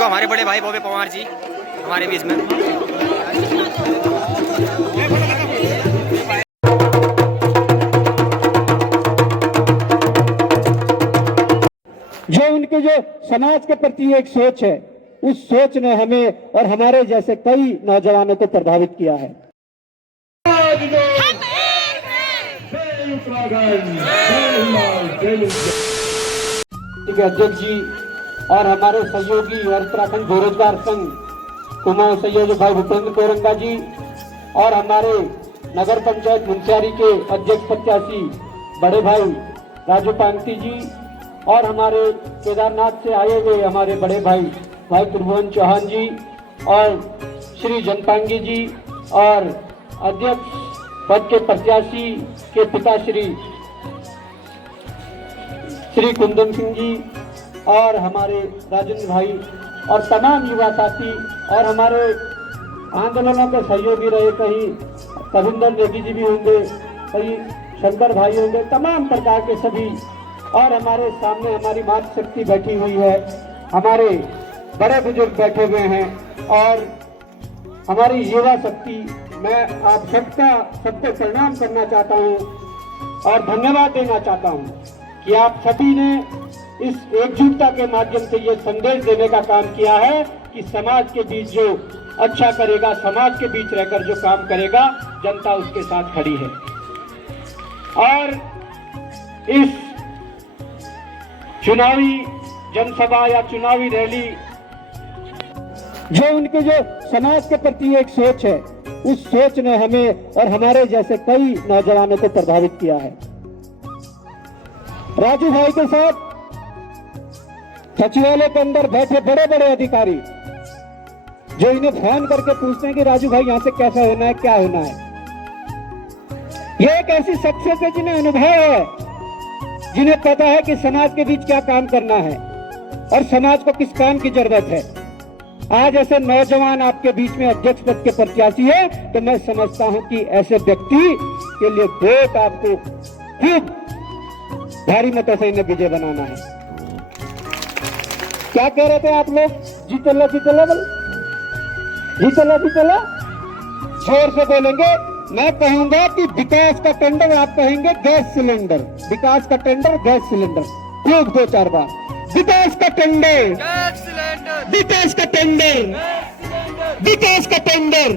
देखो हमारे बड़े भाई बॉबी पवार जी हमारे बीच में। जो उनके जो समाज के प्रति एक सोच है, उस सोच ने हमें और हमारे जैसे कई नौजवानों को प्रभावित किया है। अध्यक्ष जी और हमारे सहयोगी और उत्तराखंड बेरोजगार संघ कुमाऊं सहयोगी भाई भूपेंद्र कोरंगा जी और हमारे नगर पंचायत मुंशियारी के अध्यक्ष प्रत्याशी बड़े भाई राजू पांगती जी और हमारे केदारनाथ से आए हुए हमारे बड़े भाई त्रिभुवन चौहान जी और श्री जनपांगी जी और अध्यक्ष पद के प्रत्याशी के पिता श्री कुंदन सिंह जी और हमारे राजेंद्र भाई और तमाम युवा साथी और हमारे आंदोलनों के सहयोगी रहे, कहीं कविंदर नेगी जी भी होंगे, कहीं शंकर भाई होंगे, तमाम प्रकार के सभी। और हमारे सामने हमारी मातृशक्ति बैठी हुई है, हमारे बड़े बुजुर्ग बैठे हुए हैं और हमारी युवा शक्ति। मैं आप सबको प्रणाम करना चाहता हूं और धन्यवाद देना चाहता हूं कि आप सभी ने इस एकजुटता के माध्यम से ये संदेश देने का काम किया है कि समाज के बीच जो अच्छा करेगा, समाज के बीच रहकर जो काम करेगा, जनता उसके साथ खड़ी है। और इस चुनावी जनसभा या चुनावी रैली, जो उनके जो समाज के प्रति एक सोच है, उस सोच ने हमें और हमारे जैसे कई नौजवानों को प्रभावित किया है। राजू भाई के साथ सचिवालय के अंदर बैठे बड़े बड़े अधिकारी जो इन्हें फोन करके पूछते हैं कि राजू भाई यहां से कैसा होना है, क्या होना है। ये एक ऐसी शख्सियत है जिन्हें अनुभव है, जिन्हें पता है कि समाज के बीच क्या काम करना है और समाज को किस काम की जरूरत है। आज ऐसे नौजवान आपके बीच में अध्यक्ष पद के प्रत्याशी है, तो मैं समझता हूं कि ऐसे व्यक्ति के लिए वोट आपको खूब भारी मतों से इन्हें विजय बनाना है। क्या कह रहे थे आप लोग? जीतला जीतला बोल, जीतला जीतला जोर से बोलेंगे। मैं कहूंगा कि विकास का टेंडर, आप कहेंगे गैस सिलेंडर। विकास का टेंडर, गैस सिलेंडर, खूब 2-4 बार। विकास का टेंडर, गैस सिलेंडर, विकास का टेंडर, विकास का टेंडर,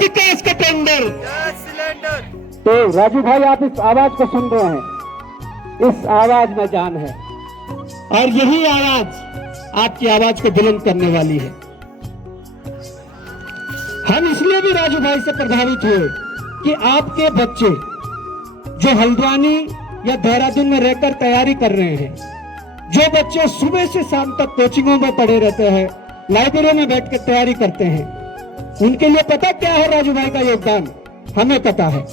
विकास का टेंडर, गैस सिलेंडर। तो राजू भाई, आप इस आवाज को सुन रहे हैं, इस आवाज में जान है और यही आवाज आपकी आवाज को बुलंद करने वाली है। हम इसलिए भी राजू भाई से प्रभावित हुए कि आपके बच्चे जो हल्द्वानी या देहरादून में रहकर तैयारी कर रहे हैं, जो बच्चे सुबह से शाम तक कोचिंगों में पढ़े रहते हैं, लाइब्रेरी में बैठ कर तैयारी करते हैं, उनके लिए पता क्या है राजू भाई का योगदान? हमें पता है।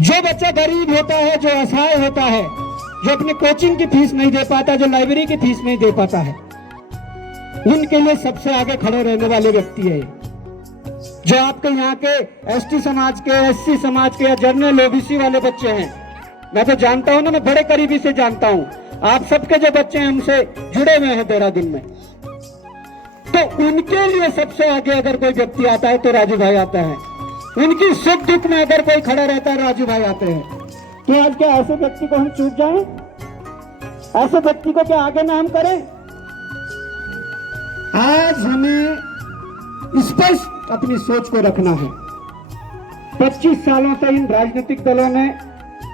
जो बच्चा गरीब होता है, जो असहाय होता है, जो अपने कोचिंग की फीस नहीं दे पाता, जो लाइब्रेरी की फीस नहीं दे पाता है, उनके लिए सबसे आगे खड़े रहने वाले व्यक्ति है। जो आपके यहाँ के एसटी समाज के, एससी समाज के या जनरल ओबीसी वाले बच्चे हैं, मैं तो जानता हूं ना, मैं बड़े करीबी से जानता हूं। आप सबके जो बच्चे हैं हमसे जुड़े हुए हैं देहरादून में, तो उनके लिए सबसे आगे अगर कोई व्यक्ति आता है तो राजू भाई आता है। उनकी सुख दुख में अगर कोई खड़ा रहता है, राजू भाई आते हैं। तो आज क्या ऐसे व्यक्ति को हम चूक जाएं? ऐसे व्यक्ति को क्या आगे ना हम करें? आज हमें स्पष्ट अपनी सोच को रखना है। 25 सालों से इन राजनीतिक दलों ने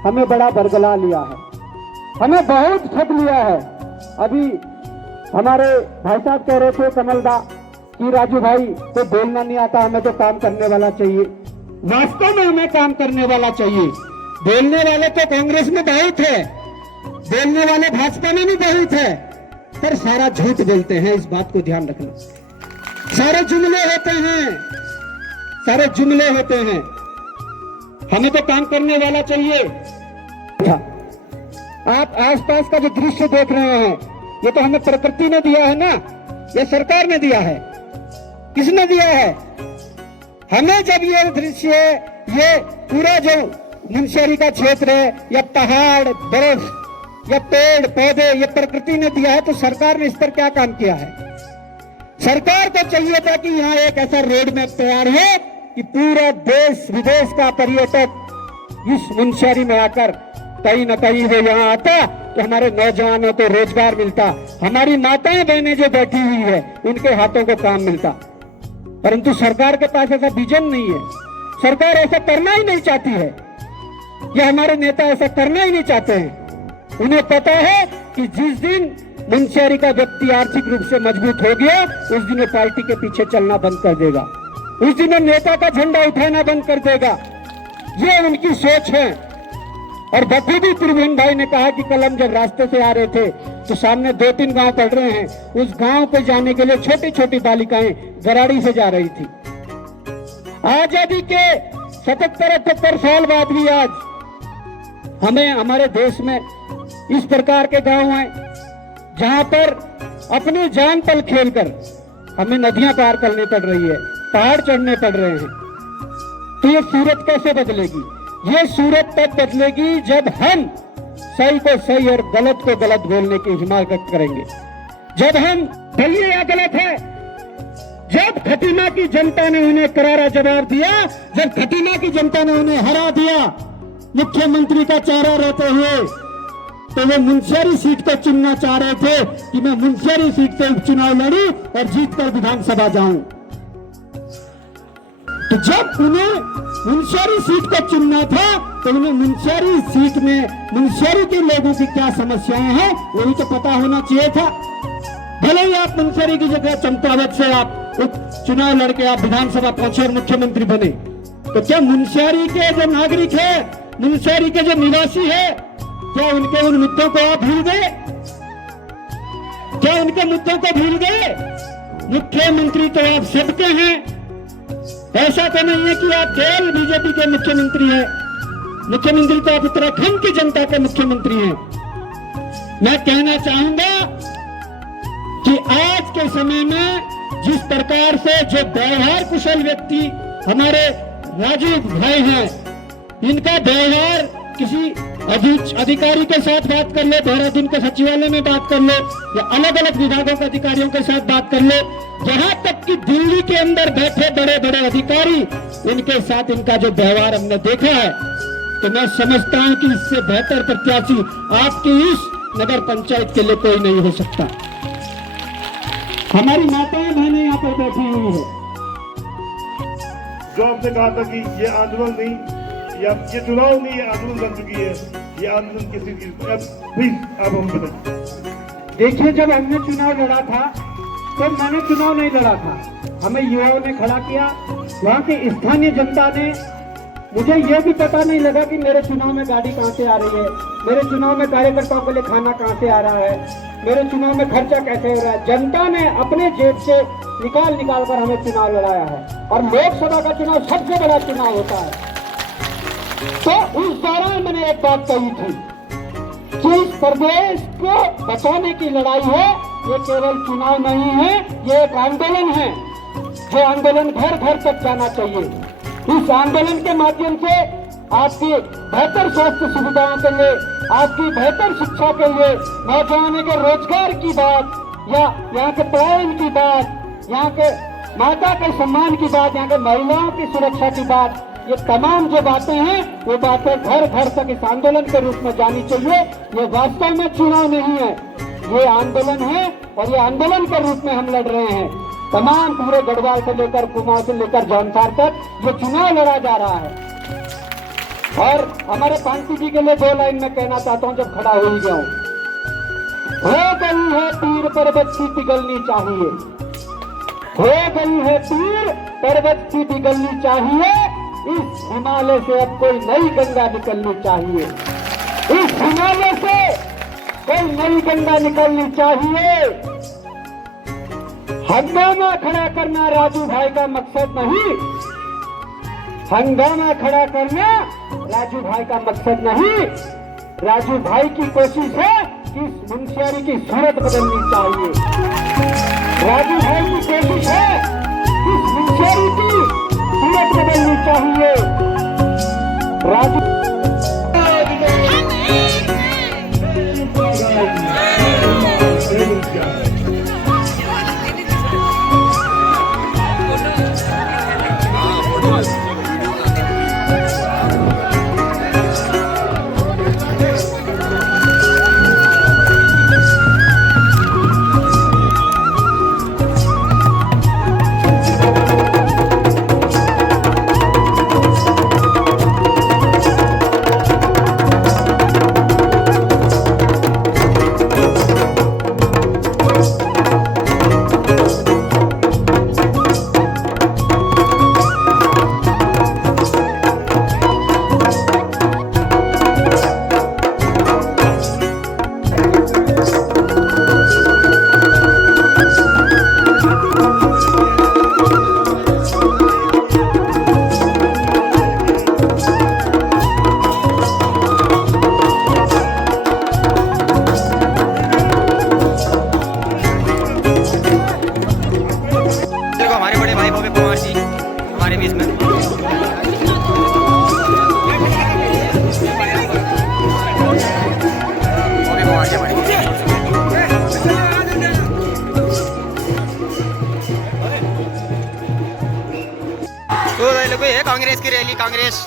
हमें बड़ा बरगला लिया है, हमें बहुत ठग लिया है। अभी हमारे भाई साहब कह रहे थे कमलदा कि राजू भाई को बोलना नहीं आता, हमें तो काम करने वाला चाहिए। वास्तव में हमें काम करने वाला चाहिए। बोलने वाले तो कांग्रेस में बहुत है, बोलने वाले भाजपा में भी बहुत है, पर सारा झूठ बोलते हैं, इस बात को ध्यान रखना। सारे जुमले होते हैं, सारे जुमले होते हैं। हमें तो काम करने वाला चाहिए। आप आसपास का जो दृश्य देख रहे हैं, ये तो हमें प्रकृति ने दिया है ना, ये सरकार ने दिया है। किसने दिया है? हमें जब ये दृश्य, ये पूरा जो मुंशियारी का क्षेत्र है, या पहाड़, बर्फ, या पेड़ पौधे ये प्रकृति ने दिया है, तो सरकार ने इस पर क्या काम किया है? सरकार को चाहिए था कि यहाँ एक ऐसा रोड मैप तैयार हो कि पूरा देश विदेश का पर्यटक इस मुंशियारी में आकर कहीं न कहीं वो यहाँ आता तो हमारे नौजवानों को रोजगार मिलता, हमारी माताएं बहनें जो बैठी हुई है उनके हाथों को काम मिलता। परंतु सरकार के पास ऐसा विजन नहीं है, सरकार ऐसा करना ही नहीं चाहती है, या हमारे नेता ऐसा करना ही नहीं चाहते हैं। उन्हें पता है कि जिस दिन मुंशियारी का व्यक्ति आर्थिक रूप से मजबूत हो गया उस दिन वो पार्टी के पीछे चलना बंद कर देगा, उस दिन वो नेता का झंडा उठाना बंद कर देगा। ये उनकी सोच है। और बखूबी त्रिभुवन भाई ने कहा कि कल हम जब रास्ते से आ रहे थे तो सामने 2-3 गांव पड़ रहे हैं, उस गांव पे जाने के लिए छोटी छोटी बालिकाएं गराड़ी से जा रही थी। आजादी के 77-78 साल बाद भी आज हमें हमारे देश में इस प्रकार के गांव हैं जहां पर अपनी जान पर खेलकर हमें नदियां पार करनी पड़ रही है, पहाड़ चढ़ने पड़ रहे हैं। तो ये सूरत कैसे बदलेगी? ये सूरत तब बदलेगी जब हम सही को सही और गलत को गलत बोलने की हिमाकत करेंगे। जब हम सही या गलत है, जब खटीमा की जनता ने उन्हें करारा जवाब दिया, जब खटीमा की जनता ने उन्हें हरा दिया मुख्यमंत्री का चेहरा रहते हुए, तो वे मुंशियारी सीट को चुनना चाह रहे थे कि मैं मुंशियारी सीट से उपचुनाव लड़ूं और जीतकर विधानसभा जाऊं। तो जब उन्हें मुंशियारी सीट को चुनना था तो उन्हें मुंशियारी सीट में मुंशियारी के लोगों की क्या समस्याएं हैं वही तो पता होना चाहिए था। भले ही आप मुंशियारी की जगह चंपावत से आप चुनाव लड़के आप विधानसभा पहुंचे और मुख्यमंत्री बने, तो क्या मुंशियारी के जो नागरिक है, मुंशियारी के जो निवासी है, क्या उनके उन मुद्दों को आप भूल गए? क्या उनके मुद्दों को भूल गए? मुख्यमंत्री तो आप सबके हैं। ऐसा तो नहीं है कि आप केवल बीजेपी के मुख्यमंत्री हैं, मुख्यमंत्री तो आप उत्तराखंड की जनता के मुख्यमंत्री हैं। मैं कहना चाहूंगा कि आज के समय में जिस प्रकार से जो व्यवहार कुशल व्यक्ति हमारे राजू भाई हैं, इनका व्यवहार किसी अधिकारी के साथ बात कर लो, देहरादून के सचिवालय में बात कर लो, या अलग अलग विभागों के अधिकारियों के साथ बात कर लो, जहां तक कि दिल्ली के अंदर बैठे बड़े बड़े अधिकारी, इनके साथ इनका जो व्यवहार हमने देखा है, तो मैं समझता हूं कि इससे बेहतर प्रत्याशी आपकी इस नगर पंचायत के लिए कोई नहीं हो सकता। हमारी माताएं बहनें यहाँ पर बैठी हुई है। जो आपने कहा था कि ये आंदोलन नहीं, या ये चुनाव नहीं, ये आंदोलन बन चुकी है, ये आंदोलन किसी चीज प्लीज आप हम बताइए। देखिए, जब हमने चुनाव लड़ा था तो मैंने चुनाव नहीं लड़ा था, हमें युवाओं ने खड़ा किया। वहाँ की स्थानीय जनता ने, मुझे यह भी पता नहीं लगा कि मेरे चुनाव में गाड़ी कहाँ से आ रही है, मेरे चुनाव में कार्यकर्ताओं के लिए खाना कहाँ से आ रहा है, मेरे चुनाव में खर्चा कैसे हो रहा है। जनता ने अपने जेब से निकाल कर हमें चुनाव लड़ाया है। और लोकसभा का चुनाव सबसे बड़ा चुनाव होता है। तो उस दौरान मैंने एक बात कही थी कि इस प्रदेश को बचाने की लड़ाई है, ये केवल चुनाव नहीं है, ये एक आंदोलन है। जो आंदोलन घर घर तक जाना चाहिए। इस आंदोलन के माध्यम से आपकी बेहतर स्वास्थ्य सुविधाओं के लिए, आपकी बेहतर शिक्षा के लिए, नौजवानों के रोजगार की बात, या यहाँ के पलायन की बात, यहाँ के माता के सम्मान की बात, यहाँ के महिलाओं की सुरक्षा की बात, ये तमाम जो बातें हैं वो बातें घर घर तक इस आंदोलन के रूप में जानी चाहिए। ये वास्तव में चुनाव नहीं है, ये आंदोलन है, और ये आंदोलन के रूप में हम लड़ रहे हैं। तमाम पूरे गढ़वाल से लेकर कुमाऊं से लेकर जौनसार तक ये चुनाव लड़ा जा रहा है। और हमारे पांसी जी के लिए 2 लाइन में कहना चाहता हूँ, जब खड़ा हो ही गया हूँ। हो गई है पीर पर्वत की पिघलनी चाहिए, हो गई है पीर पर्वत की पिघलनी चाहिए, इस हिमालय से अब कोई नई गंगा निकलनी चाहिए, इस हिमालय से कोई नई गंगा निकलनी चाहिए। हंगामा खड़ा करना राजू भाई का मकसद नहीं, हंगामा खड़ा करना राजू भाई का मकसद नहीं। राजू भाई की कोशिश है कि इस मुंशियारी की सूरत बदलनी चाहिए। राजू भाई की कोशिश है कि इस मुंशियारी की सूरत बदलनी चाहिए। राजू देखो हमारे बड़े भाई भव्य पवार जी हमारे बीच में। भव्य पवार जी हमारे बीच में। तो ये लोग ये कांग्रेस की रैली, कांग्रेस